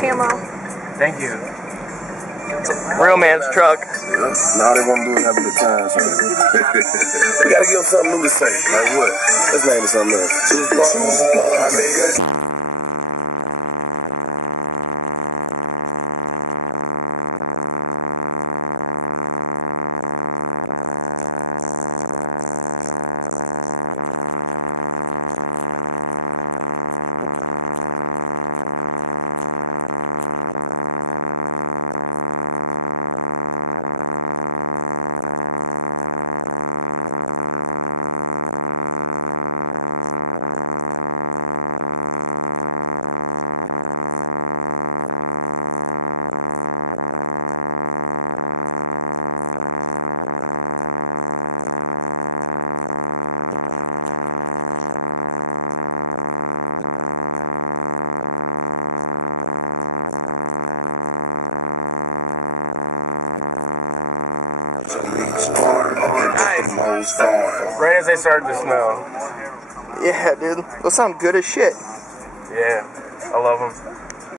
camo. Thank you. Real man's truck. Now they're gonna do it having a good time. So. We gotta give them something new to say. Like what? Let's name it something else. Nice. Right as they started to smell. Yeah, dude. Those sound good as shit. Yeah, I love them.